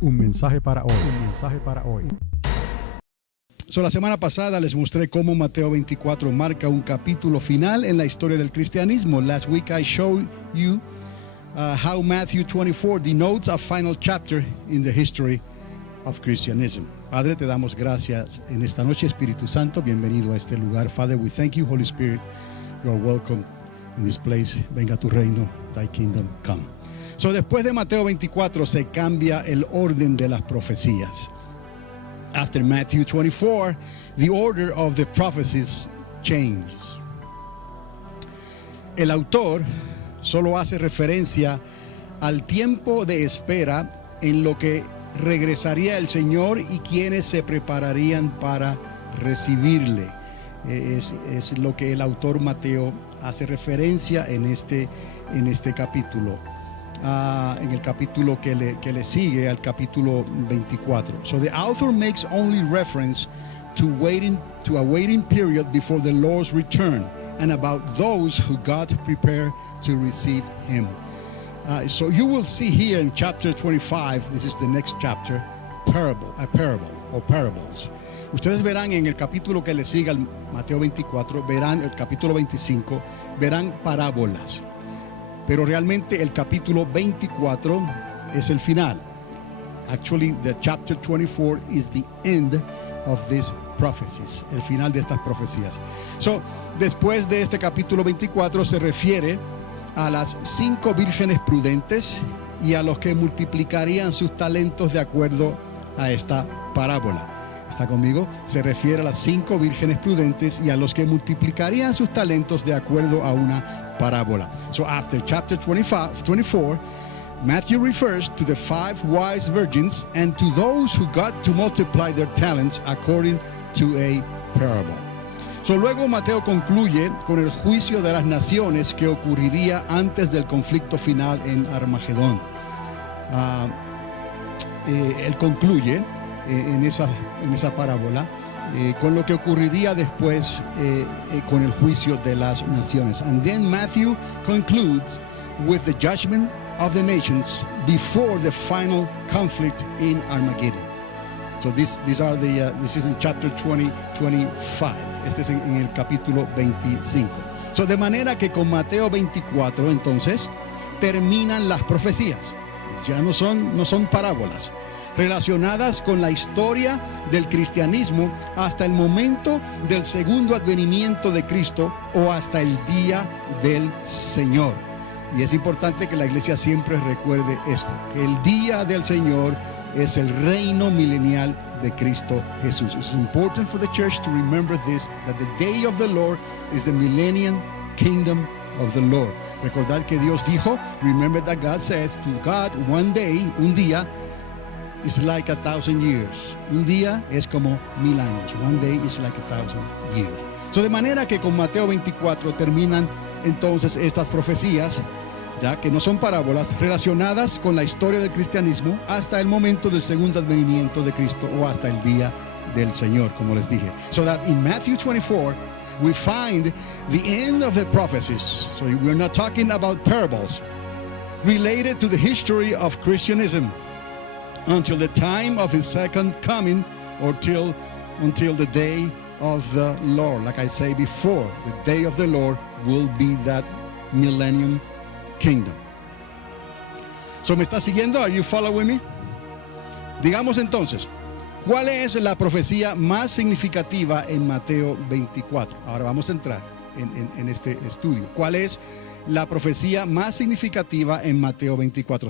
Un mensaje para hoy. Un mensaje para hoy. La semana pasada les mostré cómo Mateo 24 marca un capítulo final en la historia del cristianismo. Last week I showed you how Matthew 24 denotes a final chapter in the history of Christianism. Padre, te damos gracias en esta noche, Espíritu Santo. Bienvenido a este lugar. Father, we thank you, Holy Spirit. You are welcome in this place. Venga tu reino, thy kingdom come. Después de Mateo 24 se cambia el orden de las profecías. After Matthew 24, the order of the prophecies changes. El autor solo hace referencia al tiempo de espera en lo que regresaría el Señor y quienes se prepararían para recibirle. Es lo que el autor Mateo hace referencia en este capítulo. En el capítulo que le sigue al capítulo 24. So the author makes only reference to a waiting period before the Lord's return and about those who got prepared to receive him. So you will see here in chapter 25, this is the next chapter, a parable or parables. Ustedes verán en el capítulo que le sigue al Mateo 24, verán el capítulo 25, verán parábolas. Pero realmente el capítulo 24 es el final. Actually, the chapter 24 is the end of these prophecies, el final de estas profecías. Después de este capítulo 24 se refiere a las 5 vírgenes prudentes y a los que multiplicarían sus talentos de acuerdo a esta parábola. ¿Está conmigo? Se refiere a las 5 vírgenes prudentes y a los que multiplicarían sus talentos de acuerdo a una parábola. So after chapter 24, Matthew refers to the 5 wise virgins and to those who got to multiply their talents according to a parable. Luego Mateo concluye con el juicio de las naciones que ocurriría antes del conflicto final en Armagedón. Él concluye en esa parábola con lo que ocurriría después con el juicio de las naciones. And then Matthew concludes with the judgment of the nations before the final conflict in Armageddon. This is in chapter 25. Este es en el capítulo 25. De manera que con Mateo 24 entonces terminan las profecías. Ya no son parábolas relacionadas con la historia del cristianismo hasta el momento del segundo advenimiento de Cristo o hasta el día del Señor. Y es importante que la iglesia siempre recuerde esto, que el día del Señor es el reino milenial de Cristo Jesús. It's important for the church to remember this, that the day of the Lord is the millennium kingdom of the Lord. Recordad que Dios dijo, remember that God says, to God one day, un día, is like 1,000 years. Un día es como 1000 años. One day is like 1,000 years. De manera que con Mateo 24 terminan entonces estas profecías, ya que no son parábolas, relacionadas con la historia del cristianismo hasta el momento del segundo advenimiento de Cristo o hasta el día del Señor, como les dije. So that in Matthew 24 we find the end of the prophecies. So we're not talking about parables related to the history of Christianism until the time of his second coming or until the day of the Lord. Like I say before, the day of the Lord will be that millennium kingdom. ¿Me está siguiendo? Are you following me? Digamos entonces, ¿cuál es la profecía más significativa en Mateo 24? Ahora vamos a entrar en este estudio. ¿Cuál es la profecía más significativa en Mateo 24?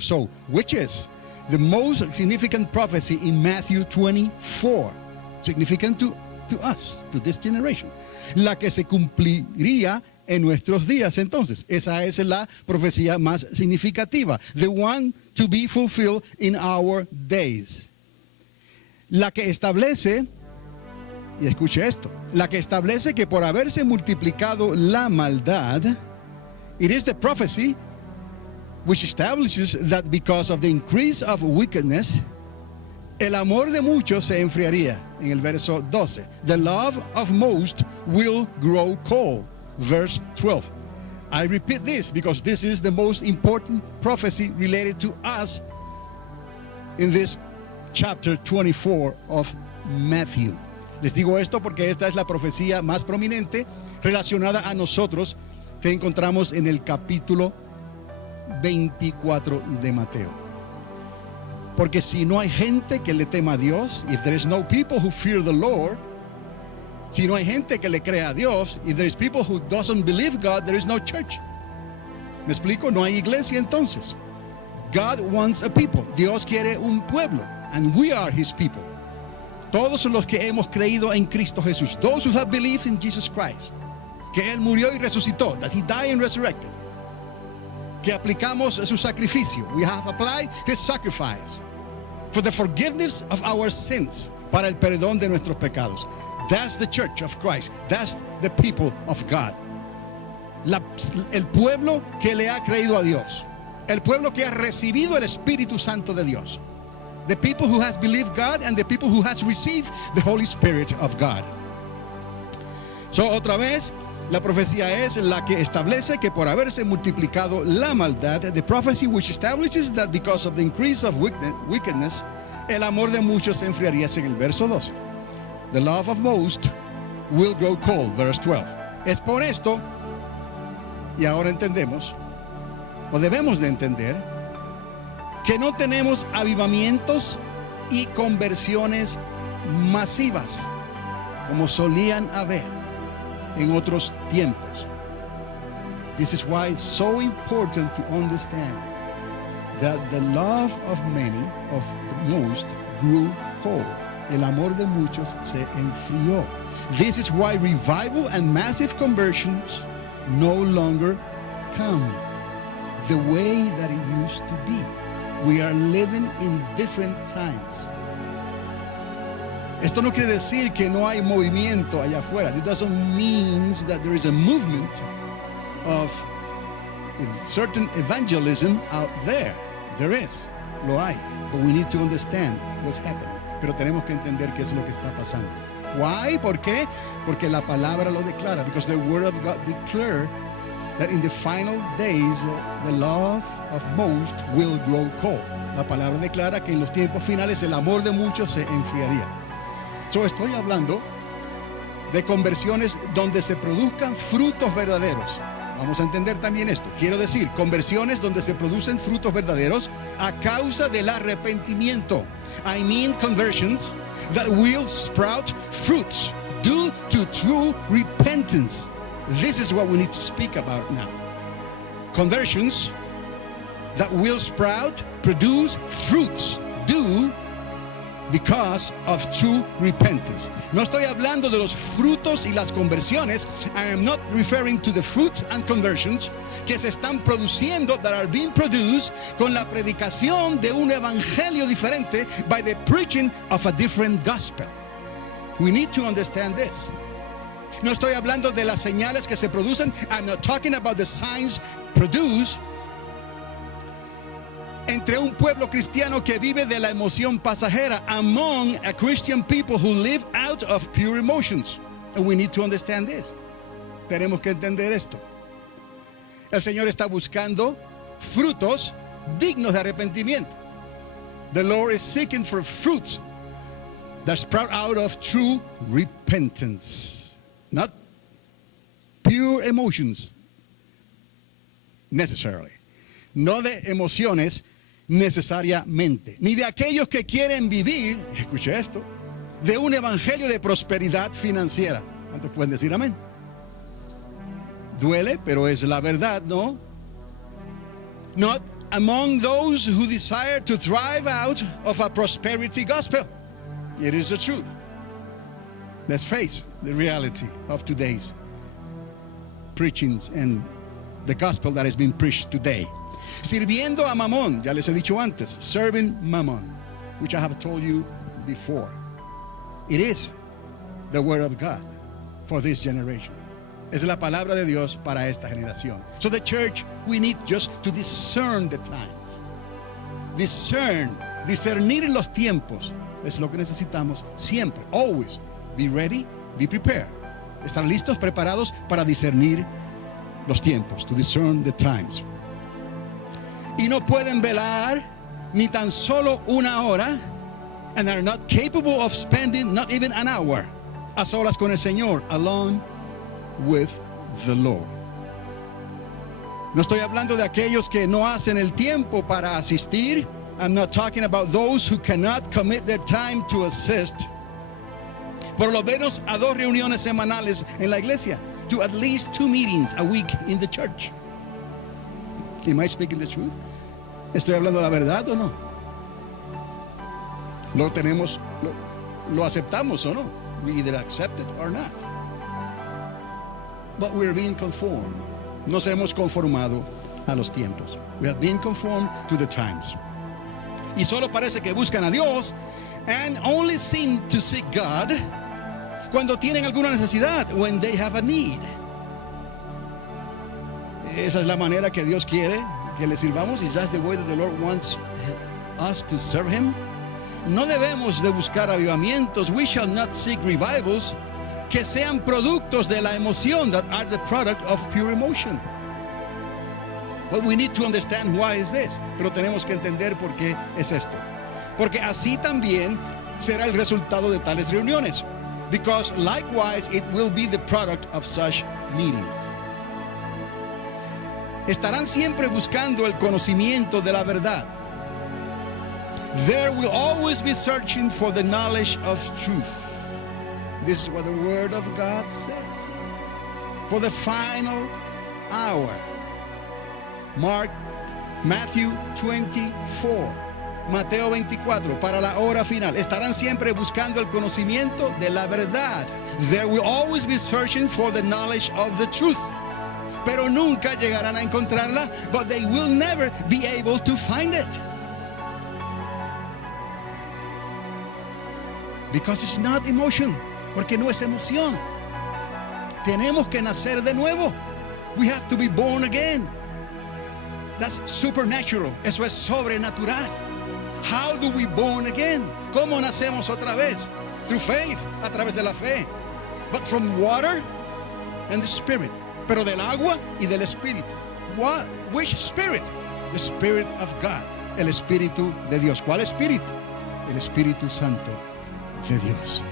Which is the most significant prophecy in Matthew 24? Significant to us, to this generation. La que se cumpliría en nuestros días entonces. Esa es la profecía más significativa. The one to be fulfilled in our days. La que establece, y escuche esto, la que establece que por haberse multiplicado la maldad, it is the prophecy which establishes that because of the increase of wickedness, el amor de muchos se enfriaría. En el verso 12. The love of most will grow cold. Verse 12. I repeat this because this is the most important prophecy related to us in this chapter 24 of Matthew. Les digo esto porque esta es la profecía más prominente relacionada a nosotros que encontramos en el capítulo 24 de Mateo. Porque si no hay gente que le tema a Dios, if there is no people who fear the Lord, si no hay gente que le crea a Dios, if there is people who doesn't believe God, there is no church. ¿Me explico? No hay iglesia entonces. God wants a people. Dios quiere un pueblo, and we are his people. Todos los que hemos creído en Cristo Jesús, those who have believed in Jesus Christ, que él murió y resucitó, that he died and resurrected, que aplicamos su sacrificio, we have applied his sacrifice for the forgiveness of our sins, para el perdón de nuestros pecados. That's the church of Christ. That's the people of God. El pueblo que le ha creído a Dios, el pueblo que ha recibido el Espíritu Santo de Dios. The people who has believed God and the people who has received the Holy Spirit of God. So, otra vez, la profecía es la que establece que por haberse multiplicado la maldad, the prophecy which establishes that because of the increase of wickedness, el amor de muchos se enfriaría, en el verso 12. The love of most will grow cold, verse 12. Es por esto, y ahora entendemos, o debemos de entender, que no tenemos avivamientos y conversiones masivas como solían haber en otros tiempos. This is why it's so important to understand that the love of many, of most, grew cold. El amor de muchos se enfrió. This is why revival and massive conversions no longer come the way that it used to be. We are living in different times. Esto no quiere decir que no hay movimiento allá afuera. It doesn't mean that there is a movement of certain evangelism out there. There is. Lo hay. But we need to understand what's happening. Pero tenemos que entender qué es lo que está pasando. Why? ¿Por qué? Porque la palabra lo declara. Because the word of God declares that in the final days the love of most will grow cold. La palabra declara que en los tiempos finales el amor de muchos se enfriaría. So, estoy hablando de conversiones donde se produzcan frutos verdaderos. Vamos a entender también esto. Quiero decir, conversiones donde se producen frutos verdaderos a causa del arrepentimiento. I mean conversions that will sprout fruits due to true repentance. This is what we need to speak about now. Conversions that will sprout, produce fruits due because of true repentance. No estoy hablando de los frutos y las conversiones. I am not referring to the fruits and conversions que se están produciendo, that are being produced con la predicación de un evangelio diferente, by the preaching of a different gospel. We need to understand this. No estoy hablando de las señales que se producen. I'm not talking about the signs produced entre un pueblo cristiano que vive de la emoción pasajera, among a Christian people who live out of pure emotions. And we need to understand this. Tenemos que entender esto. El Señor está buscando frutos dignos de arrepentimiento. The Lord is seeking for fruits that sprout out of true repentance. Not pure emotions necessarily. No de emociones necesariamente, ni de aquellos que quieren vivir, escuche esto, de un evangelio de prosperidad financiera. ¿Cuántos pueden decir amén? Duele, pero es la verdad, ¿no? Not among those who desire to thrive out of a prosperity gospel. It is the truth. Let's face the reality of today's preachings and the gospel that has been preached today. Sirviendo a Mamón, ya les he dicho antes, serving Mammon, which I have told you before. It is the word of God for this generation. Es la palabra de Dios para esta generación. So the church, we need just to discern the times. Discernir los tiempos es lo que necesitamos siempre. Always be ready, be prepared. Estar listos, preparados para discernir los tiempos, to discern the times. Y no pueden velar ni tan solo una hora and are not capable of spending not even an hour a solas con el Señor, alone with the Lord. No estoy hablando de aquellos que no hacen el tiempo para asistir. I'm not talking about those who cannot commit their time to assist por lo menos a 2 reuniones semanales en la iglesia, to at least 2 meetings a week in the church. Am I speaking the truth? ¿Estoy hablando la verdad o no? Lo tenemos, lo aceptamos o no? We either accept it or not. But we're being conformed. Nos hemos conformado a los tiempos. We have been conformed to the times. Y solo parece que buscan a Dios and only seem to seek God cuando tienen alguna necesidad, when they have a need. Esa es la manera que Dios quiere que le sirvamos. Is that the way that the Lord wants us to serve Him? No debemos de buscar avivamientos. We shall not seek revivals que sean productos de la emoción, that are the product of pure emotion. But we need to understand why is this. Pero tenemos que entender por qué es esto. Porque así también será el resultado de tales reuniones. Because likewise it will be the product of such meetings. Estarán siempre buscando el conocimiento de la verdad. There will always be searching for the knowledge of truth. This is what the Word of God says. For the final hour. Matthew 24. Mateo 24, para la hora final. Estarán siempre buscando el conocimiento de la verdad. There will always be searching for the knowledge of the truth. Pero nunca llegarán a encontrarla, but they will never be able to find it. Because it's not emotion. Porque no es emoción. Tenemos que nacer de nuevo. We have to be born again. That's supernatural. Eso es sobrenatural. How do we born again? ¿Cómo nacemos otra vez? Through faith, a través de la fe. But from water and the Spirit. Pero del agua y del Espíritu. What? Which Spirit? The Spirit of God. El Espíritu de Dios. ¿Cuál Espíritu? El Espíritu Santo de Dios.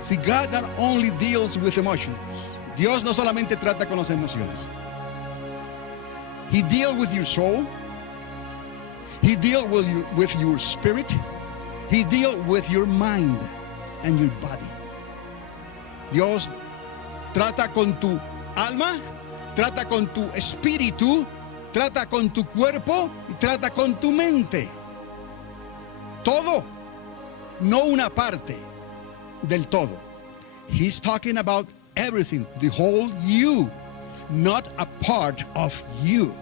See, God not only deals with emotions. Dios no solamente trata con las emociones. He deals with your soul. He deals with your spirit. He deals with your mind and your body. Dios trata con tu alma, trata con tu espíritu, trata con tu cuerpo y trata con tu mente. Todo, no una parte del todo. He's talking about everything, the whole you, not a part of you.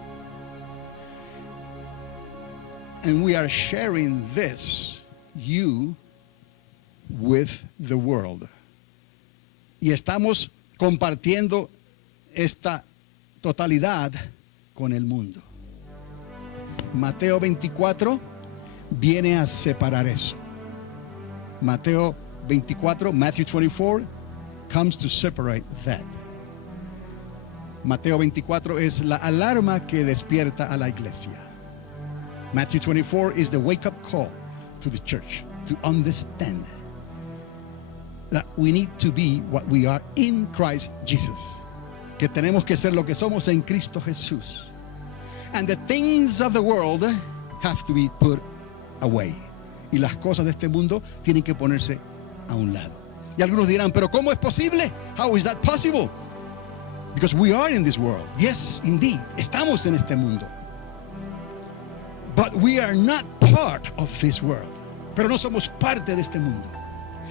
And we are sharing this, you, with the world. Y estamos compartiendo esta totalidad con el mundo. Mateo 24 viene a separar eso. Matthew 24 comes to separate that. Mateo 24 es la alarma que despierta a la iglesia. Matthew 24 is the wake-up call to the church to understand that we need to be what we are in Christ Jesus. Que tenemos que ser lo que somos en Cristo Jesús. And the things of the world have to be put away. Y las cosas de este mundo tienen que ponerse a un lado. Y algunos dirán, pero ¿cómo es posible? How is that possible? Because we are in this world. Yes, indeed. Estamos en este mundo. But we are not part of this world. Pero no somos parte de este mundo.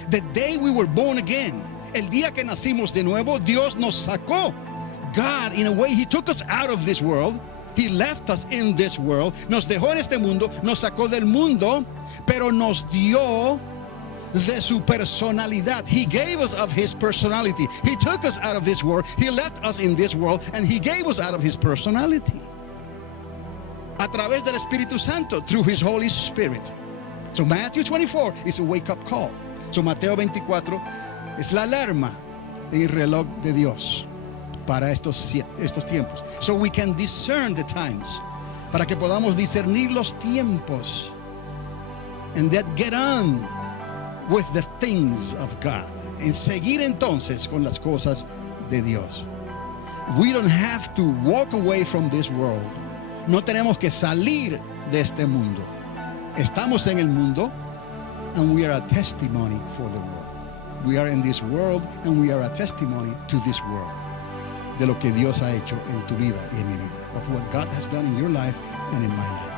The day we were born again, el día que nacimos de nuevo, Dios nos sacó. God, in a way, He took us out of this world. He left us in this world. Nos dejó en este mundo, nos sacó del mundo, pero nos dio de su personalidad. He gave us of His personality. He took us out of this world. He left us in this world, and He gave us out of His personality. A través del Espíritu Santo, through His Holy Spirit. So Matthew 24 is a wake-up call. So Mateo 24 es la alarma del reloj de Dios para estos tiempos. So we can discern the times. Para que podamos discernir los tiempos. And that get on with the things of God. En seguir entonces con las cosas de Dios. We don't have to walk away from this world. No tenemos que salir de este mundo. Estamos en el mundo, and we are a testimony for the world. We are in this world, and we are a testimony to this world. De lo que Dios ha hecho en tu vida y en mi vida. Of what God has done in your life and in my life.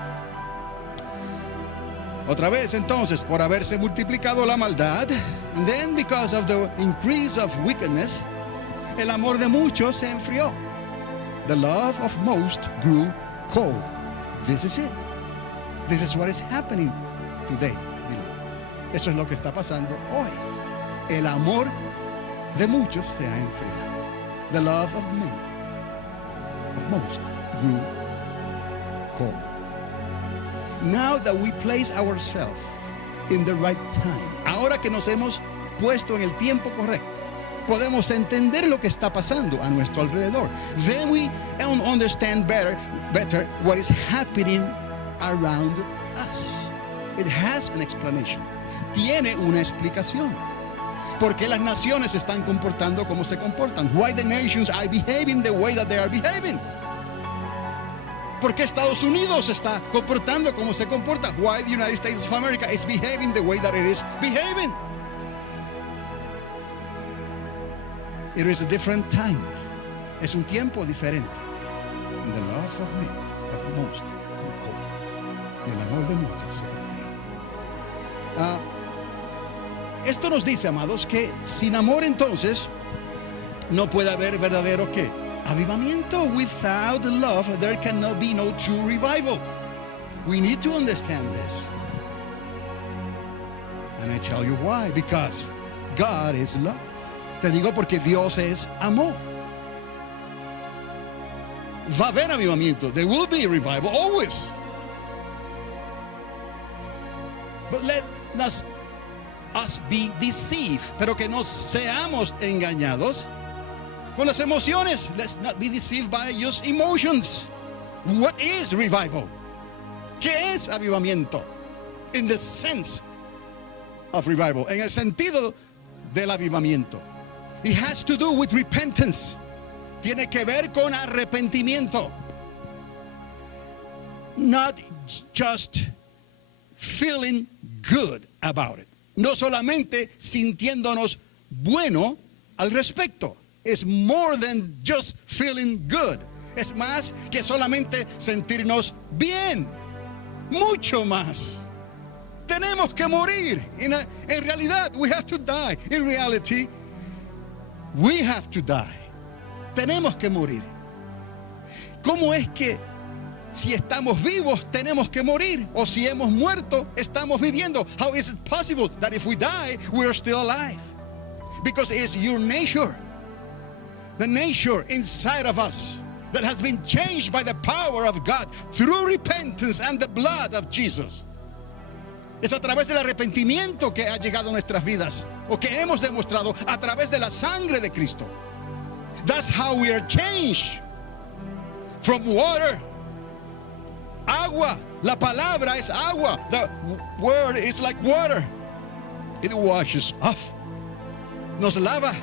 Otra vez entonces, por haberse multiplicado la maldad, and then because of the increase of wickedness, el amor de muchos se enfrió. The love of most grew cold. This is it. This is what is happening today, beloved. Eso es lo que está pasando hoy. El amor de muchos se ha enfriado. The love of men, of most, grew cold. Now that we place ourselves in the right time, ahora que nos hemos puesto en el tiempo correcto, podemos entender lo que está pasando a nuestro alrededor. Then we understand better what is happening around us. It has an explanation. Tiene una explicación. ¿Por qué las naciones se están comportando como se comportan? Why the nations are behaving the way that they are behaving? ¿Por qué Estados Unidos se está comportando como se comporta? Why the United States of America is behaving the way that it is behaving? It is a different time. Es un tiempo diferente. And the love of men, of most, grew cold. Y el amor de muchos se enfrió. Esto nos dice, amados, que sin amor entonces no puede haber verdadero ¿qué? Avivamiento. Without love there cannot be no true revival. We need to understand this. And I tell you why. Because God is love. Te digo porque Dios es amor. Va a haber avivamiento. There will be revival always. But let us be deceived, pero que no seamos engañados con las emociones. Let's not be deceived by just emotions. What is revival? ¿Qué es avivamiento? In the sense of revival, en el sentido del avivamiento. It has to do with repentance. Tiene que ver con arrepentimiento. Not just feeling good about it. No solamente sintiéndonos bueno al respecto. It's more than just feeling good. Es más que solamente sentirnos bien. Mucho más. Tenemos que morir. En realidad, we have to die. In reality, we have to die. Tenemos que morir. ¿Cómo es que si estamos vivos tenemos que morir? O si hemos muerto estamos viviendo. How is it possible that if we die we are still alive? Because it's your nature. The nature inside of us that has been changed by the power of God through repentance and the blood of Jesus. Es a través del arrepentimiento que ha llegado a nuestras vidas, o que hemos demostrado a través de la sangre de Cristo. That's how we are changed from water. Agua, la palabra es agua. The word is like water. It washes off. Nos lava.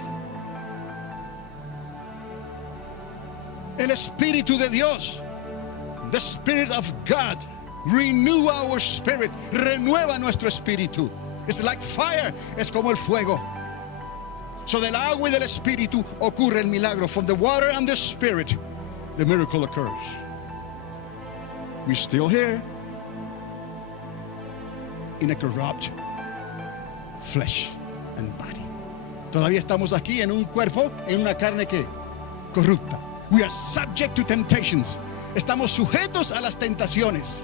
El Espíritu de Dios, the Spirit of God, renew our spirit, renueva nuestro espíritu. It's like fire, es como el fuego. So del agua y del espíritu ocurre el milagro. From the water and the spirit, the miracle occurs. We're still here in a corrupt flesh and body. Todavía estamos aquí en un cuerpo, en una carne que corrupta. We are subject to temptations. Estamos sujetos a las tentaciones.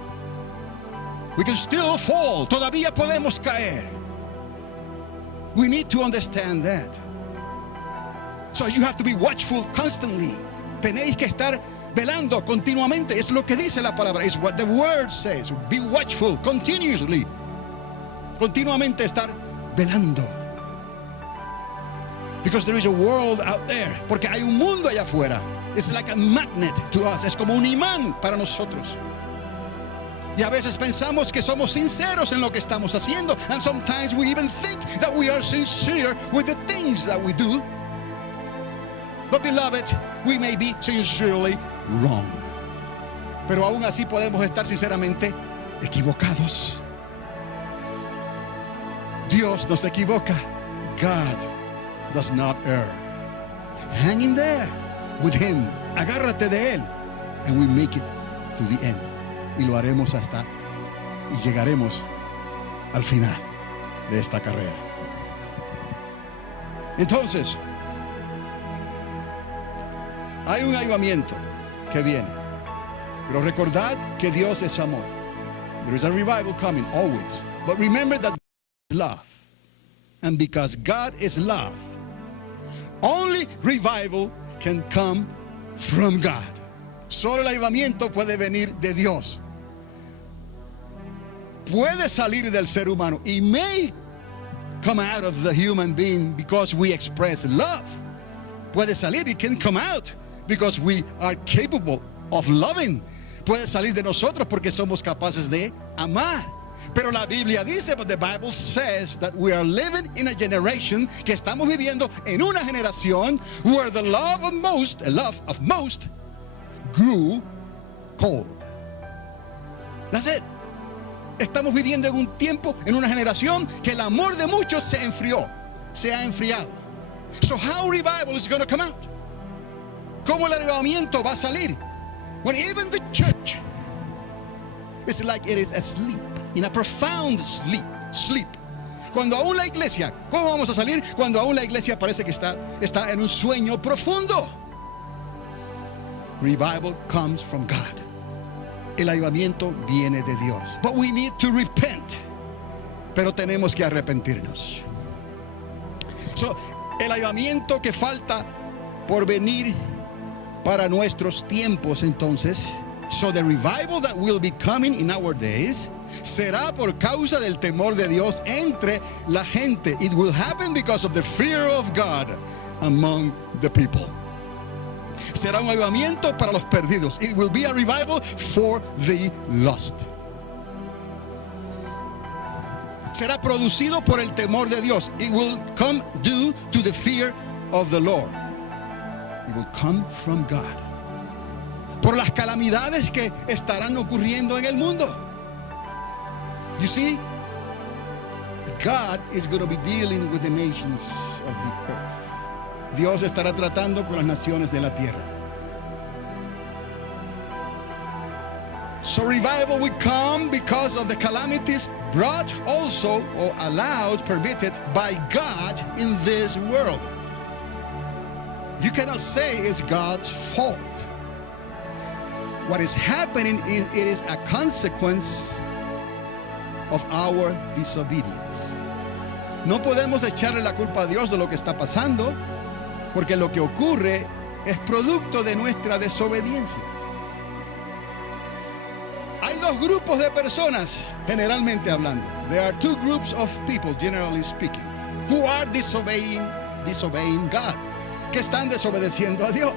We can still fall. Todavía podemos caer. We need to understand that. So you have to be watchful constantly. Tenéis que estar velando continuamente. Es lo que dice la palabra. It's what the word says. Be watchful continuously. Continuamente estar velando. Because there is a world out there. Porque hay un mundo allá afuera. It's like a magnet to us. Es como un imán para nosotros. Y a veces pensamos que somos sinceros en lo que estamos haciendo. And sometimes we even think that we are sincere with the things that we do. But beloved, we may be sincerely wrong. Pero aún así podemos estar sinceramente equivocados. Dios no se equivoca. God does not err. Hang in there with Him. Agárrate de Él. And we make it to the end. Y lo haremos hasta y llegaremos al final de esta carrera. Entonces, hay un avivamiento que viene. Pero recordad que Dios es amor. There is a revival coming always. But remember that God is love. And because God is love, only revival can come from God. Solo el avivamiento puede venir de Dios. Puede salir del ser humano. It may come out of the human being because we express love. Puede salir, it can come out because we are capable of loving. Puede salir de nosotros porque somos capaces de amar. Pero la Biblia dice, but the Bible says that we are living in a generation, que estamos viviendo en una generación where the love of most grew cold. That's it. Estamos viviendo en un tiempo, en una generación que el amor de muchos se enfrió, se ha enfriado. So how revival is going to come out? ¿Cómo el avivamiento va a salir? When even the church is like it is asleep, in a profound sleep. Cuando aún la iglesia, ¿cómo vamos a salir? Cuando aún la iglesia parece que está en un sueño profundo. Revival comes from God. El avivamiento viene de Dios. But we need to repent. Pero tenemos que arrepentirnos. So, el avivamiento que falta por venir para nuestros tiempos, entonces, so the revival that will be coming in our days será por causa del temor de Dios entre la gente. It will happen because of the fear of God among the people. Será un avivamiento para los perdidos. It will be a revival for the lost. Será producido por el temor de Dios. It will come due to the fear of the Lord. It will come from God. Por las calamidades que estarán ocurriendo en el mundo. You see, God is going to be dealing with the nations of the earth. Dios estará tratando con las naciones de la tierra. So revival will come because of the calamities brought also or allowed, permitted by God in this world. You cannot say it's God's fault. What is happening is it is a consequence of our disobedience. No podemos echarle la culpa a Dios de lo que está pasando, porque lo que ocurre es producto de nuestra desobediencia. Hay dos grupos de personas, generalmente hablando. There are two groups of people, generally speaking, who are disobeying God, que están desobedeciendo a Dios.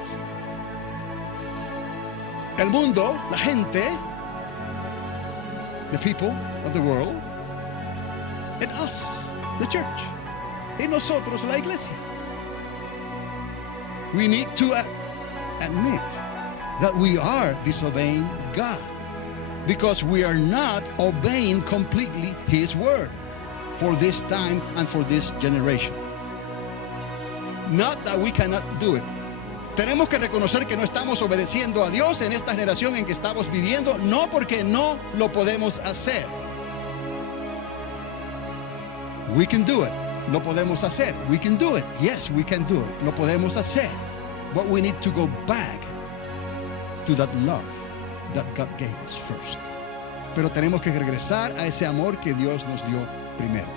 El mundo, la gente, the people of the world, and us, the church, y nosotros, la iglesia. We need to admit that we are disobeying God because we are not obeying completely His word for this time and for this generation. Not that we cannot do it. Tenemos que reconocer que no estamos obedeciendo a Dios en esta generación en que estamos viviendo, no porque no lo podemos hacer. We can do it. Lo podemos hacer. We can do it. Yes, we can do it. Lo podemos hacer. But we need to go back to that love that God gave us first. Pero tenemos que regresar a ese amor que Dios nos dio primero.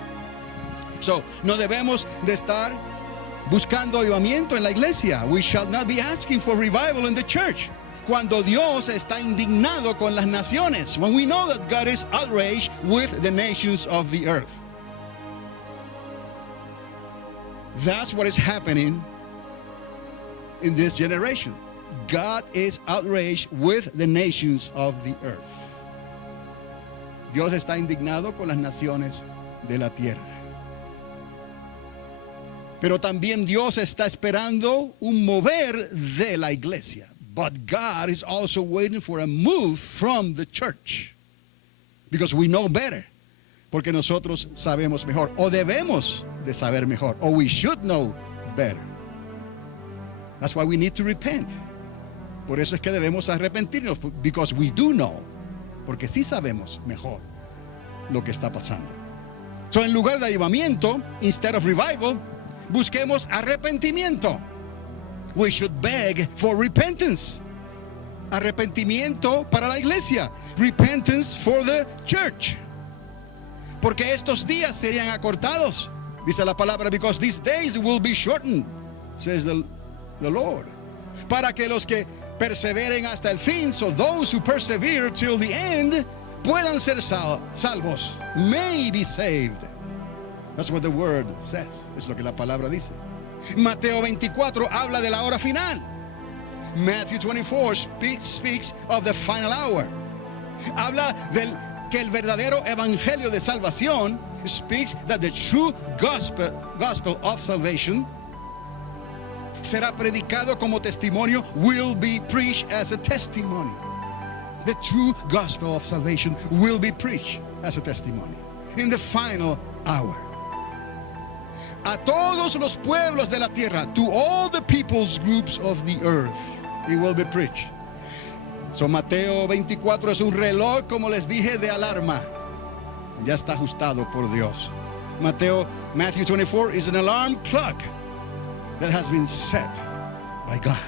So, no debemos de estar buscando avivamiento en la iglesia. We shall not be asking for revival in the church. Cuando Dios está indignado con las naciones. When we know that God is outraged with the nations of the earth. That's what is happening in this generation. God is outraged with the nations of the earth. Dios está indignado con las naciones de la tierra. Pero también Dios está esperando un mover de la iglesia. But God is also waiting for a move from the church. Because we know better. Porque nosotros sabemos mejor. O debemos de saber mejor. Or we should know better. That's why we need to repent. Por eso es que debemos arrepentirnos. Because we do know. Porque sí sabemos mejor lo que está pasando. So, en lugar de avivamiento, instead of revival, busquemos arrepentimiento. We should beg for repentance. Arrepentimiento para la iglesia. Repentance for the church. Porque estos días serían acortados. Dice la palabra, because these days will be shortened, says the Lord. Para que los que perseveren hasta el fin, so those who persevere till the end, puedan ser salvos. May be saved. That's what the word says. Es lo que la palabra dice. Mateo 24 habla de la hora final. Matthew 24 speaks of the final hour. Habla del que el verdadero evangelio de salvación speaks that the true gospel of salvation será predicado como testimonio, will be preached as a testimony. The true gospel of salvation will be preached as a testimony in the final hour. A todos los pueblos de la tierra, to all the peoples groups of the earth, it will be preached. So Mateo 24 es un reloj, como les dije, de alarma. Ya está ajustado por Dios. Matthew 24 is an alarm clock that has been set by God.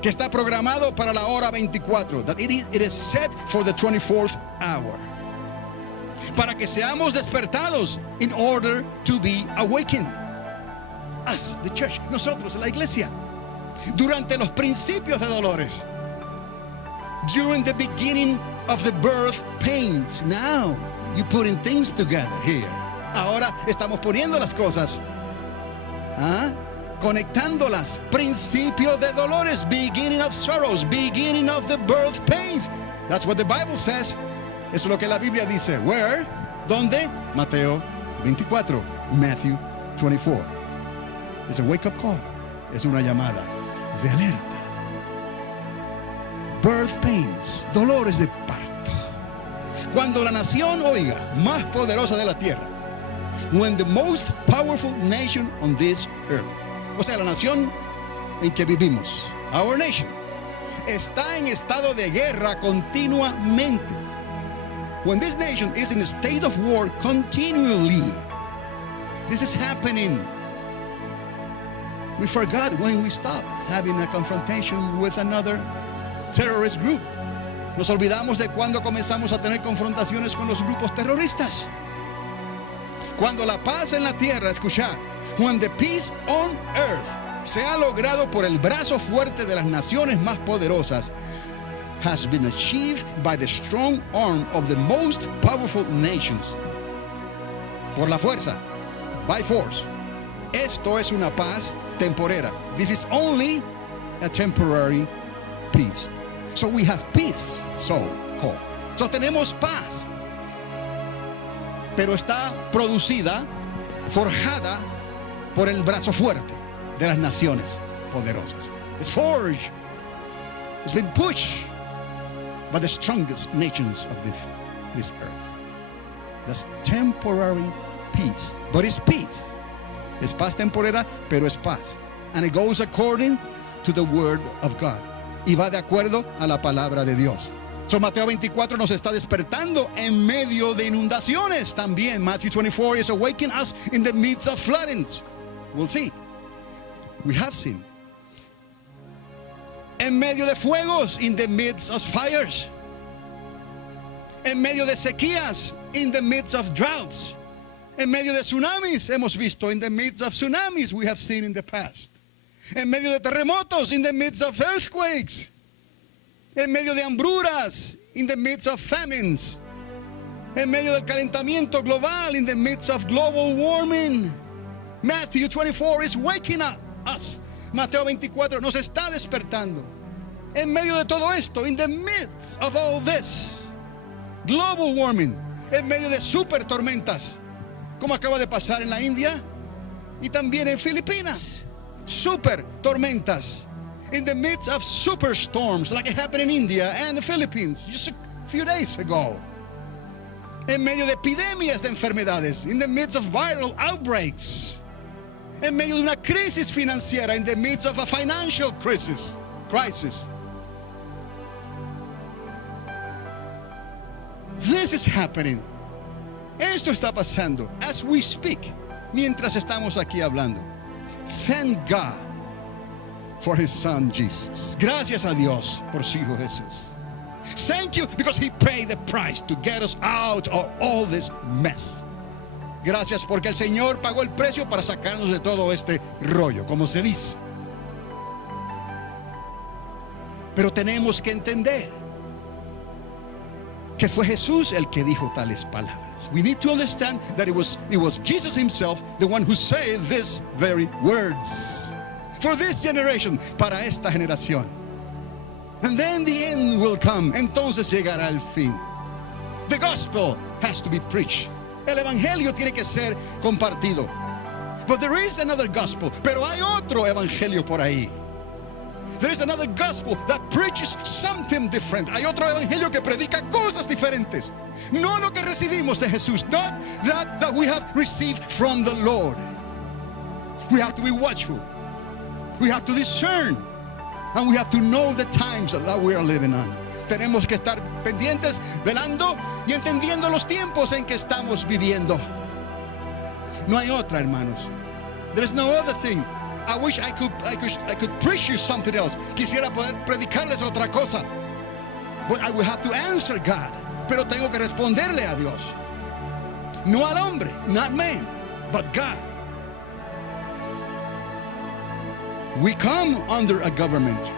Que está programado para la hora 24. That it is set for the 24th hour. Para que seamos despertados in order to be awakened. Us, the church, nosotros, la iglesia. Durante los principios de dolores. During the beginning of the birth pains. Now, you're putting things together here. Ahora estamos poniendo las cosas. Conectándolas. Principio de dolores. Beginning of sorrows. Beginning of the birth pains. That's what the Bible says. Eso es lo que la Biblia dice. Where? ¿Dónde? Mateo 24. Matthew 24. Es a wake-up call. Es una llamada de alerta. Birth pains. Dolores de parto. Cuando la nación, oiga, más poderosa de la tierra. When the most powerful nation on this earth. O sea, la nación en que vivimos. Our nation. Está en estado de guerra continuamente. When this nation is in a state of war continually, this is happening. We forgot when we stopped having a confrontation with another terrorist group. Nos olvidamos de cuando comenzamos a tener confrontaciones con los grupos terroristas. Cuando la paz en la tierra, escuchad, when the peace on earth se ha logrado por el brazo fuerte de las naciones más poderosas, has been achieved by the strong arm of the most powerful nations. Por la fuerza, by force. Esto es una paz temporera. This is only a temporary peace. So we have peace, so called. So tenemos paz. Pero está producida, forjada por el brazo fuerte de las naciones poderosas. It's forged. It's been pushed by the strongest nations of this earth. That's temporary peace. But it's peace. Es paz temporera, pero es paz. And it goes according to the word of God. Y va de acuerdo a la palabra de Dios. So Mateo 24 nos está despertando en medio de inundaciones también. Matthew 24 is awakening us in the midst of floodings. We'll see. We have seen. En medio de fuegos, in the midst of fires. En medio de sequías, in the midst of droughts. En medio de tsunamis, hemos visto, in the midst of tsunamis we have seen in the past. En medio de terremotos, in the midst of earthquakes. En medio de hambruras, in the midst of famines. En medio del calentamiento global, in the midst of global warming. Matthew 24 is waking up us. Mateo 24 nos está despertando. En medio de todo esto, in the midst of all this, global warming, en medio de super tormentas, como acaba de pasar en la India y también en Filipinas. Super tormentas. In the midst of superstorms like it happened in India and the Philippines just a few days ago. En medio de epidemias de enfermedades. In the midst of viral outbreaks. En medio de una crisis financiera. In the midst of a financial crisis. This is happening. Esto está pasando as we speak. Mientras estamos aquí hablando. Thank God for his son Jesus. Gracias a Dios por su hijo Jesús. Thank you because he paid the price to get us out of all this mess. Gracias porque el Señor pagó el precio para sacarnos de todo este rollo, como se dice. Pero tenemos que entender que fue Jesús el que dijo tales palabras. We need to understand that it was Jesus himself, the one who said these very words. For this generation, para esta generación. And then the end will come. Entonces llegará el fin. The gospel has to be preached. El evangelio tiene que ser compartido. But there is another gospel. Pero hay otro evangelio por ahí. There is another gospel that preaches something different. Hay otro evangelio que predica cosas diferentes. No lo que recibimos de Jesús. Not that we have received from the Lord. We have to be watchful. We have to discern. And we have to know the times that we are living on. Tenemos que estar pendientes, velando y entendiendo los tiempos en que estamos viviendo. No hay otra, hermanos. There is no other thing. I wish I could preach you something else. Quisiera poder predicarles otra cosa. But I will have to answer God. Pero tengo que responderle a Dios. No al hombre, not man, but God. We come under a government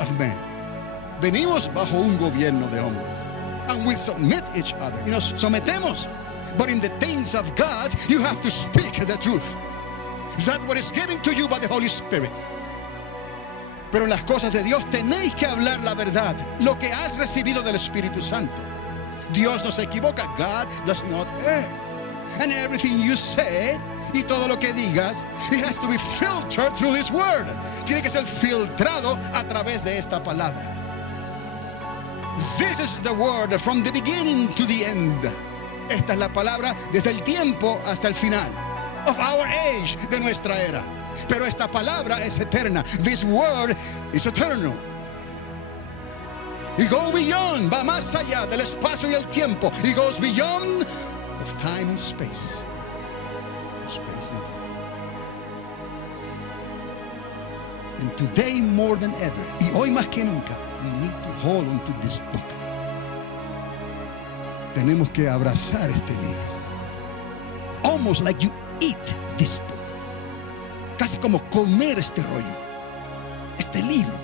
of man. Venimos bajo un gobierno de hombres. And we submit each other. Y nos sometemos. But in the things of God, you have to speak the truth. That's what is given to you by the Holy Spirit. Pero en las cosas de Dios tenéis que hablar la verdad. Lo que has recibido del Espíritu Santo. Dios no se equivoca. God does not err. And everything you said y todo lo que digas, it has to be filtered through this word. Tiene que ser filtrado a través de esta palabra. This is the word from the beginning to the end. Esta es la palabra desde el tiempo hasta el final. Of our age, de nuestra era. Pero esta palabra es eterna. This word is eternal. It goes beyond, va más allá del espacio y el tiempo. It goes beyond of time and space. Space and time. And today more than ever, y hoy más que nunca, we need to hold on to this book. Tenemos que abrazar este libro. Almost like you eat this book. Casi como comer este rollo, este libro.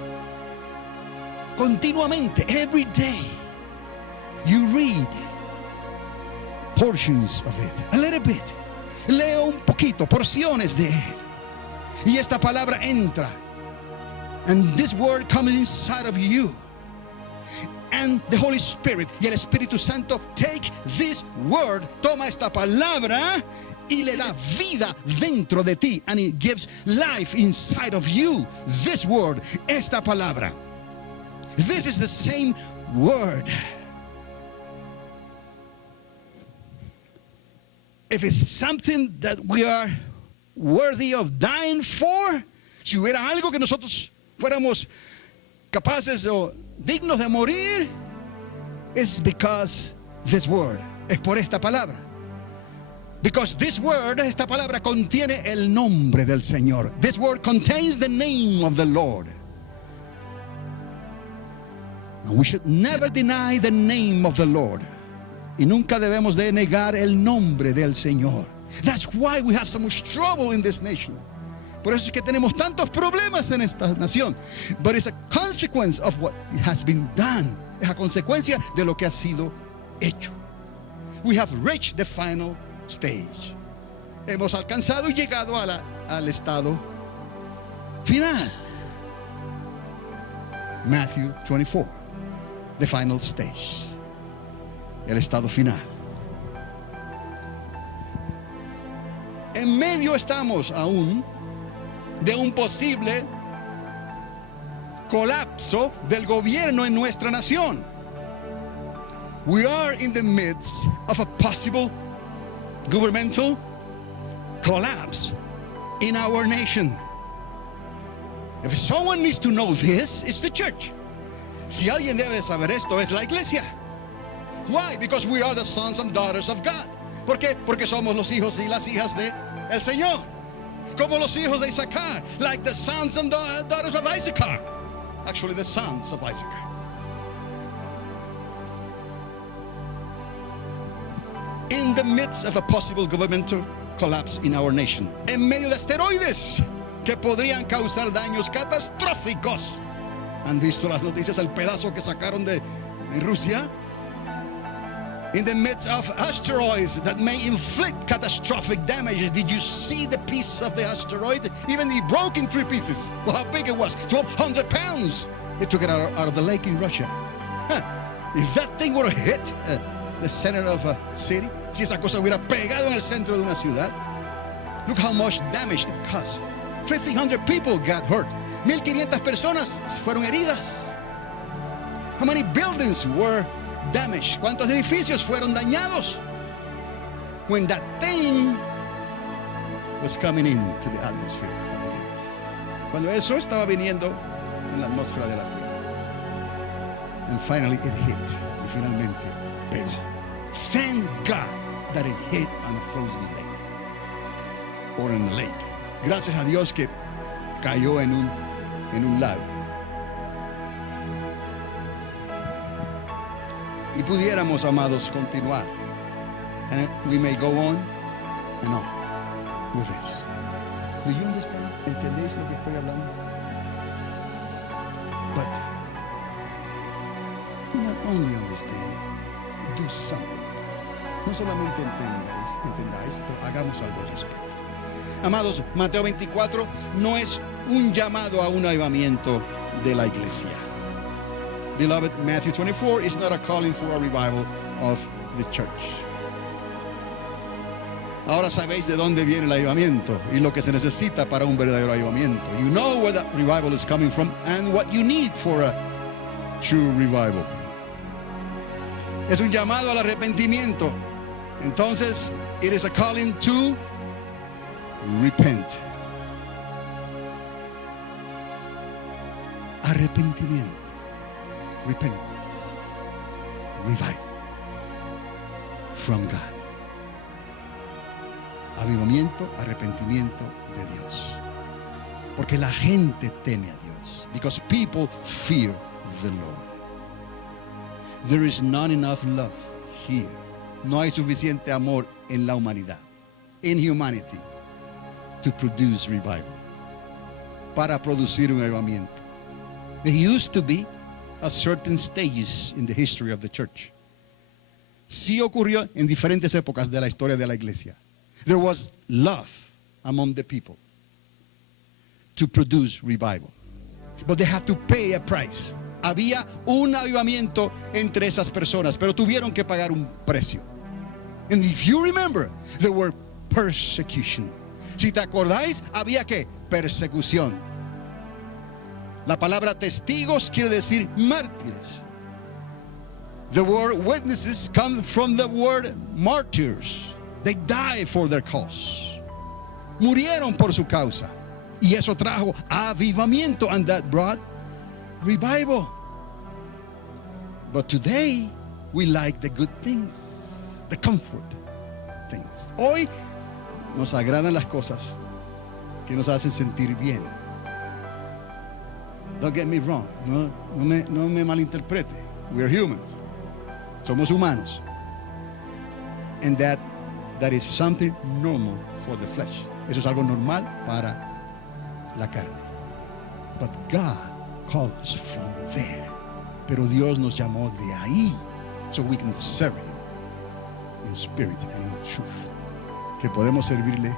Continuamente, every day, you read portions of it, a little bit. Leo un poquito, porciones de él. Y esta palabra entra. And this word comes inside of you. And the Holy Spirit y el Espíritu Santo take this word, toma esta palabra y le da vida dentro de ti. And it gives life inside of you. This word, esta palabra. This is the same word. If it's something that we are worthy of dying for, si hubiera algo que nosotros fuéramos capaces o dignos de morir, it's because this word, es por esta palabra. Because this word, esta palabra contiene el nombre del Señor. This word contains the name of the Lord. And we should never deny the name of the Lord. Y nunca debemos de negar el nombre del Señor. That's why we have so much trouble in this nation. Por eso es que tenemos tantos problemas en esta nación. But it's a consequence of what has been done. Es a consecuencia de lo que ha sido hecho. We have reached the final stage. Hemos alcanzado y llegado al estado final. Matthew 24, the final stage. el estado final. En medio estamos aún de un posible colapso del gobierno en nuestra nación. We are in the midst of a possible governmental collapse in our nation. If someone needs to know this, it's the church. Si alguien debe saber esto, es la iglesia. Why? Because we are the sons and daughters of God. ¿Por qué? Porque somos los hijos y las hijas de el Señor. Como los hijos de Isaacar, like the sons and daughters of Issachar. Actually, the sons of Issachar. In the midst of a possible governmental collapse in our nation, en medio de asteroides que podrían causar daños catastróficos. ¿Han visto las noticias, el pedazo que sacaron en Rusia? In the midst of asteroids that may inflict catastrophic damages. Did you see the piece of the asteroid? Even it broke in 3 pieces. Well, how big it was? 1,200 pounds. It took it out of the lake in Russia. If that thing would have hit the center of a city, si esa cosa hubiera pegado en el centro de una ciudad, look how much damage it caused. 1,500 people got hurt. 1,500 personas fueron heridas. How many buildings were damaged? ¿Cuántos edificios fueron dañados? When that thing was coming into the atmosphere of the earth. Cuando eso estaba viniendo en la atmósfera de la tierra. And finally it hit. Y finalmente pegó. Thank God that it hit on a frozen lake. Or in a lake. Gracias a Dios que cayó en un lago. Y pudiéramos, amados, continuar. And we may go on and on with this. Do you understand? ¿Entendéis lo que estoy hablando? But not only understand, do something. No solamente entendáis, pero hagamos algo al respecto. Amados, Mateo 24 no es un llamado a un avivamiento de la iglesia. Beloved, Matthew 24 is not a calling for a revival of the church. Ahora sabéis de dónde viene el avivamiento y lo que se necesita para un verdadero avivamiento. You know where that revival is coming from and what you need for a true revival. Es un llamado al arrepentimiento. Entonces, it is a calling to repent. Arrepentimiento. Repentance. Revival. From God. Avivamiento, arrepentimiento de Dios. Porque la gente teme a Dios. Because people fear the Lord. There is not enough love here. No hay suficiente amor en la humanidad. In humanity. To produce revival. Para producir un avivamiento. There used to be at certain stages in the history of the church. Sí ocurrió en diferentes épocas de la historia de la iglesia. There was love among the people to produce revival. But they have to pay a price. Había un avivamiento entre esas personas, pero tuvieron que pagar un precio. And if you remember, there were persecution. Si te acordáis, había que persecución. La palabra testigos quiere decir mártires. The word witnesses come from the word martyrs. They died for their cause. Murieron por su causa. Y eso trajo avivamiento, and that brought revival. But today, we like the good things, the comfort things. Hoy nos agradan las cosas que nos hacen sentir bien. Don't get me wrong. No me malinterprete. We are humans. Somos humanos. And that is something normal for the flesh. Eso es algo normal para la carne. But God called us from there. Pero Dios nos llamó de ahí. So we can serve Him in spirit and in truth. Que podemos servirle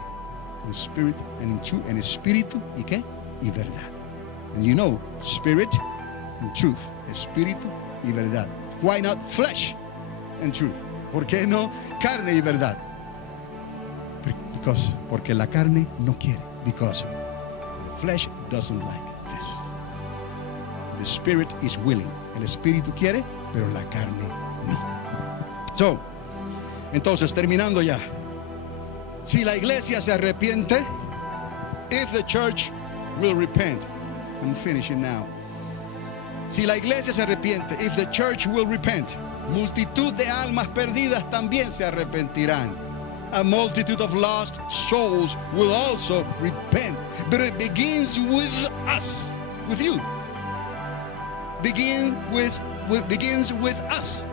in spirit and in truth. En espíritu y qué? Y verdad. And you know, spirit and truth. Espíritu y verdad. Why not flesh? and truth. ¿Por qué no carne y verdad? Porque la carne no quiere. Because the flesh doesn't like this. The spirit is willing. El espíritu quiere, pero la carne no. Entonces, terminando ya. Si la iglesia se arrepiente, if the church will repent, I'm finishing now. Si la iglesia se arrepiente, if the church will repent, multitud de almas perdidas también se arrepentirán. A multitude of lost souls will also repent. But it begins with us, with you. Begins with us.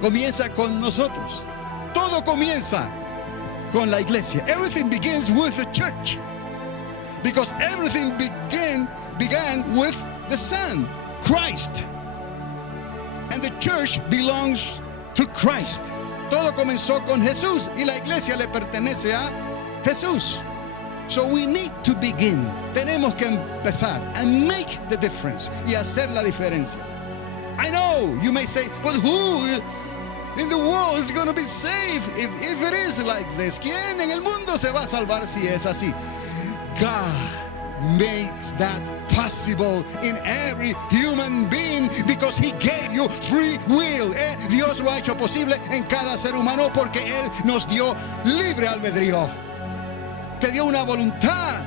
Comienza con nosotros. Todo comienza con la iglesia. Everything begins with the church. Because everything began with the Son, Christ. And the church belongs to Christ. Todo comenzó con Jesús y la iglesia le pertenece a Jesús. So we need to begin. Tenemos que empezar and make the difference y hacer la diferencia. I know you may say, but who in the world is going to be saved if it is like this? ¿Quién en el mundo se va a salvar si es así? God makes that possible in every human being because He gave you free will. Dios lo ha hecho posible en cada ser humano porque Él nos dio libre albedrío. Te dio una voluntad.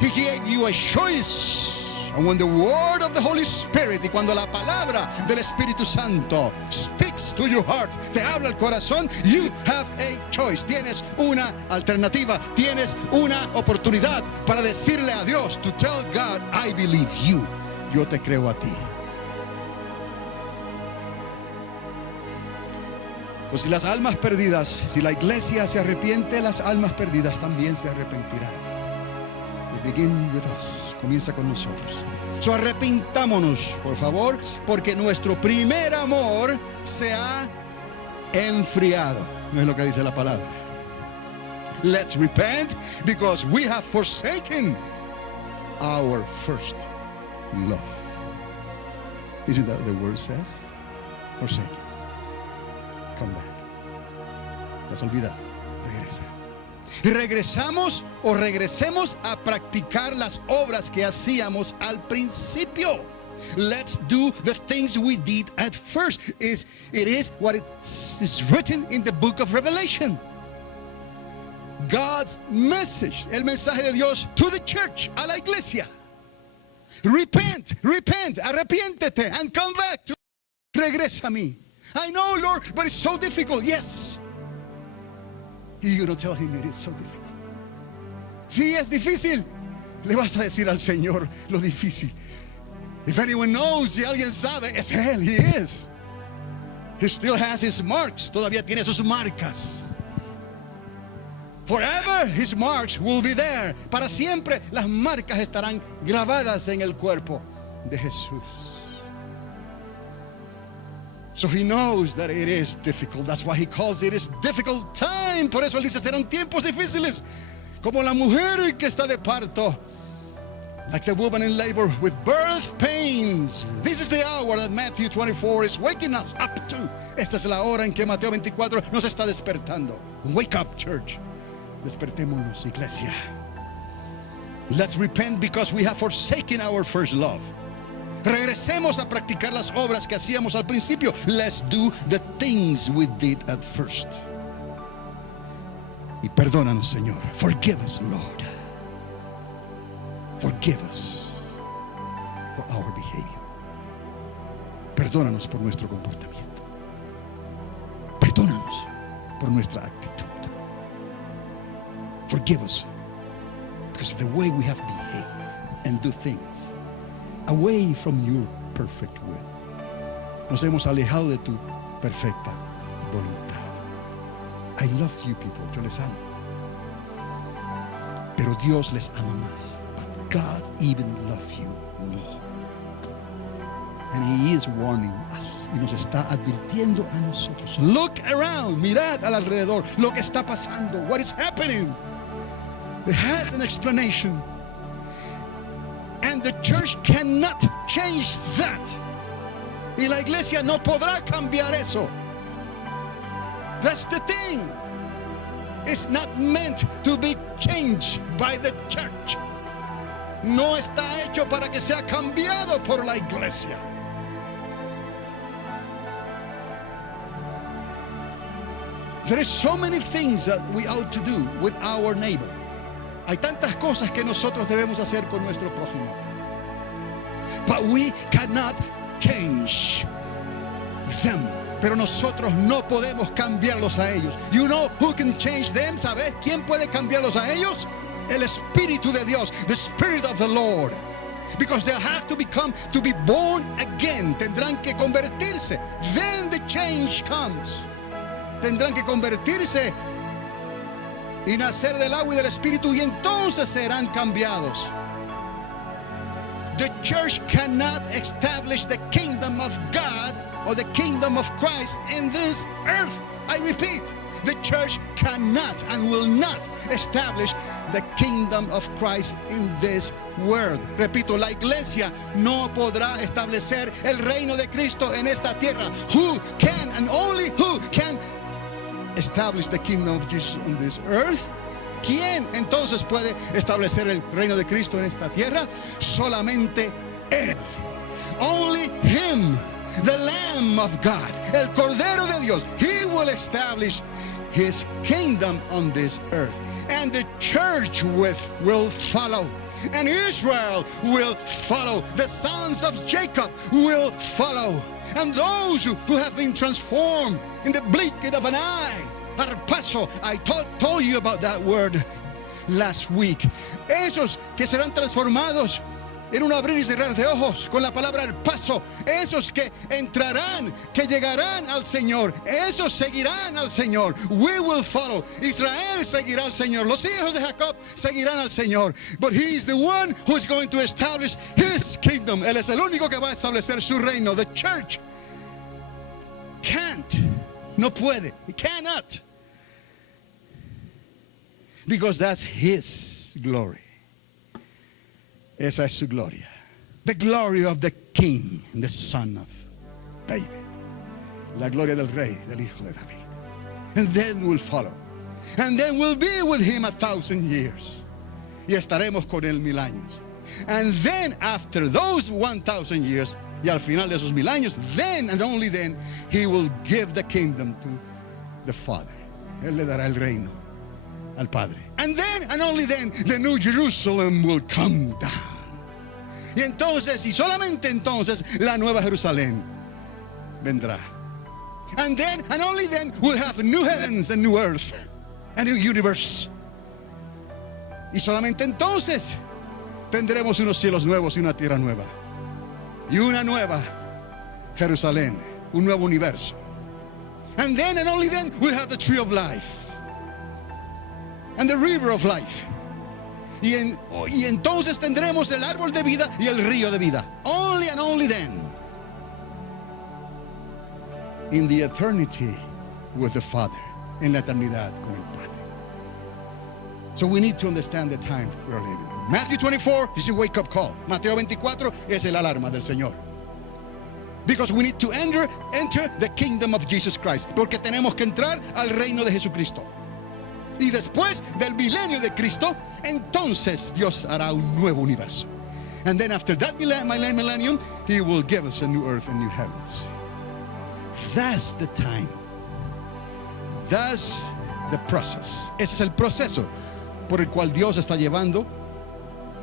He gave you a choice. And when the word of the Holy Spirit, y cuando la palabra del Espíritu Santo speaks to your heart, te habla el corazón, you have a choice. Tienes una alternativa, tienes una oportunidad para decirle a Dios, to tell God, I believe you. Yo te creo a ti. Pues si las almas perdidas, si la iglesia se arrepiente, las almas perdidas también se arrepentirán. Begin with us. Comienza con nosotros. So arrepintámonos, por favor, porque nuestro primer amor se ha enfriado. No es lo que dice la palabra. Let's repent because we have forsaken our first love. Isn't that what the word says? Forsaken. Come back. Las olvidado. Regresa. Y regresamos o regresemos a practicar las obras que hacíamos al principio. Let's do the things we did at first. It is what is written in the book of Revelation. God's message, el mensaje de Dios to the church, a la iglesia. Repent, arrepiéntete and come back to. Regresa a mí. I know, Lord, but it's so difficult. Yes. You're going to tell him it is so difficult. Sí, es difícil. Le vas a decir al Señor lo difícil. If anyone knows, si alguien sabe, es Él. He is. He still has his marks. Todavía tiene sus marcas. Forever his marks will be there. Para siempre las marcas estarán grabadas en el cuerpo de Jesús. So he knows that it is difficult. That's why he calls it a difficult time. Por eso él dice, serán tiempos difíciles. Como la mujer que está de parto. Like the woman in labor with birth pains. This is the hour that Matthew 24 is waking us up to. Esta es la hora en que Mateo 24 nos está despertando. Wake up, church. Despertémonos, iglesia. Let's repent because we have forsaken our first love. Regresemos a practicar las obras que hacíamos al principio. Let's do the things we did at first. Y perdónanos, Señor. Forgive us, Lord. Forgive us for our behavior. Perdónanos por nuestro comportamiento. Perdónanos por nuestra actitud. Forgive us because of the way we have behaved and do things away from your perfect will. Nos hemos alejado de tu perfecta voluntad. I love you people. Yo les amo. Pero Dios les ama más. But God even loves you more. And He is warning us. Y nos está advirtiendo a nosotros. Look around. Mirad al alrededor. Lo que está pasando. What is happening? It has an explanation. And the church cannot change that. Y la iglesia no podrá cambiar eso. That's the thing. It's not meant to be changed by the church. No está hecho para que sea cambiado por la iglesia. There is so many things that we ought to do with our neighbor. Hay tantas cosas que nosotros debemos hacer con nuestro prójimo. But we cannot change them. Pero nosotros no podemos cambiarlos a ellos. You know who can change them? ¿Sabes quién puede cambiarlos a ellos? El Espíritu de Dios, the Spirit of the Lord. Because they have to be born again. Tendrán que convertirse. Then the change comes. Tendrán que convertirse y nacer del agua y del Espíritu, y entonces serán cambiados. The church cannot establish the kingdom of God or the kingdom of Christ in this earth. I repeat, the church cannot and will not establish the kingdom of Christ in this world. Repito, la iglesia no podrá establecer el reino de Cristo en esta tierra. Who can, and only who can establish the kingdom of Jesus on this earth? ¿Quién entonces puede establecer el reino de Cristo en esta tierra? Solamente Él. Only Him, the Lamb of God, el Cordero de Dios. He will establish His kingdom on this earth. And the church will follow. And Israel will follow. The sons of Jacob will follow. And those who have been transformed in the blinking of an eye. Arpazo, I told you about that word last week. Esos que serán transformados en un abrir y cerrar de ojos con la palabra arpazo. Esos que entrarán, que llegarán al Señor. Esos seguirán al Señor. We will follow. Israel seguirá al Señor. Los hijos de Jacob seguirán al Señor. But He is the one who is going to establish His kingdom. Él es el único que va a establecer su reino. The church can't. No puede. He cannot. Because that's His glory. Esa es su gloria. The glory of the King, the Son of David. La gloria del Rey, del Hijo de David. And then we'll follow. And then we'll be with Him 1,000 years. Y estaremos con Él 1,000 años. And then after those 1,000 years, y al final de esos 1,000 años, then and only then, He will give the kingdom to the Father. Él le dará el reino al Padre. And then and only then, the New Jerusalem will come down. Y entonces, y solamente entonces, la Nueva Jerusalén vendrá. And then and only then, we'll have new heavens and new earth, a new universe. Y solamente entonces tendremos unos cielos nuevos y una tierra nueva. Y una nueva Jerusalén, un nuevo universo. And then and only then, we'll have the tree of life. And the river of life. Y entonces tendremos el árbol de vida y el río de vida. Only and only then. In the eternity with the Father. En la eternidad con el Padre. So we need to understand the time we're living. Matthew 24 is a wake-up call. Mateo 24 es el alarma del Señor. Because we need to enter the kingdom of Jesus Christ. Porque tenemos que entrar al reino de Jesucristo. Y después del milenio de Cristo, entonces Dios hará un nuevo universo. And then after that millennium, He will give us a new earth and new heavens. That's the time. That's the process. Ese es el proceso por el cual Dios está llevando.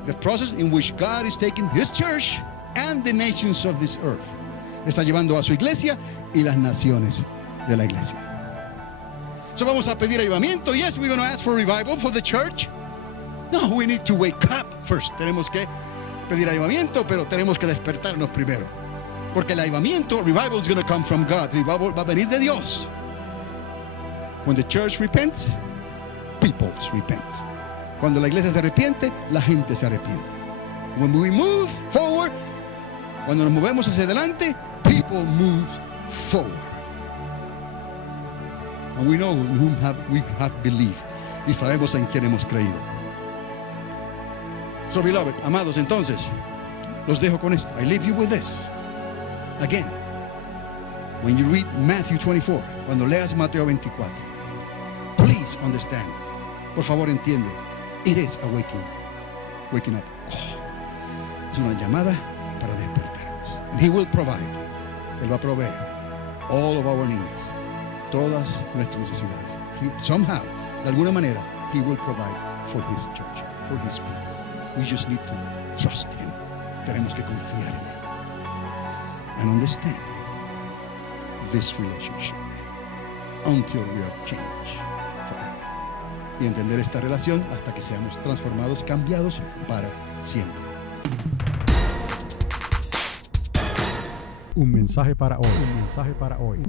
The process in which God is taking His church and the nations of this earth. Está llevando a su iglesia y las naciones de la iglesia. So vamos a pedir avivamiento. Yes, we're going to ask for revival for the church. No, we need to wake up first. Tenemos que pedir avivamiento, pero tenemos que despertarnos primero. Porque el avivamiento, revival is going to come from God. Revival va a venir de Dios. When the church repents, people repent. Cuando la iglesia se arrepiente, la gente se arrepiente. When we move forward, cuando nos movemos hacia adelante, people move forward. And we know in whom we have believed. Y sabemos en quién hemos creído. So, beloved, amados, entonces, los dejo con esto. I leave you with this. Again, When you read Matthew 24, cuando leas Mateo 24, please understand. Por favor, entiende. It is a waking up call. Es una llamada para despertarnos. And He will provide. Él va a proveer all of our needs, todas nuestras necesidades. Somehow, de alguna manera, He will provide for His church, for His people. We just need to trust Him. Tenemos que confiar en Él. And understand this relationship until we are changed forever. Y entender esta relación hasta que seamos transformados, cambiados para siempre. Un mensaje para hoy. Un mensaje para hoy.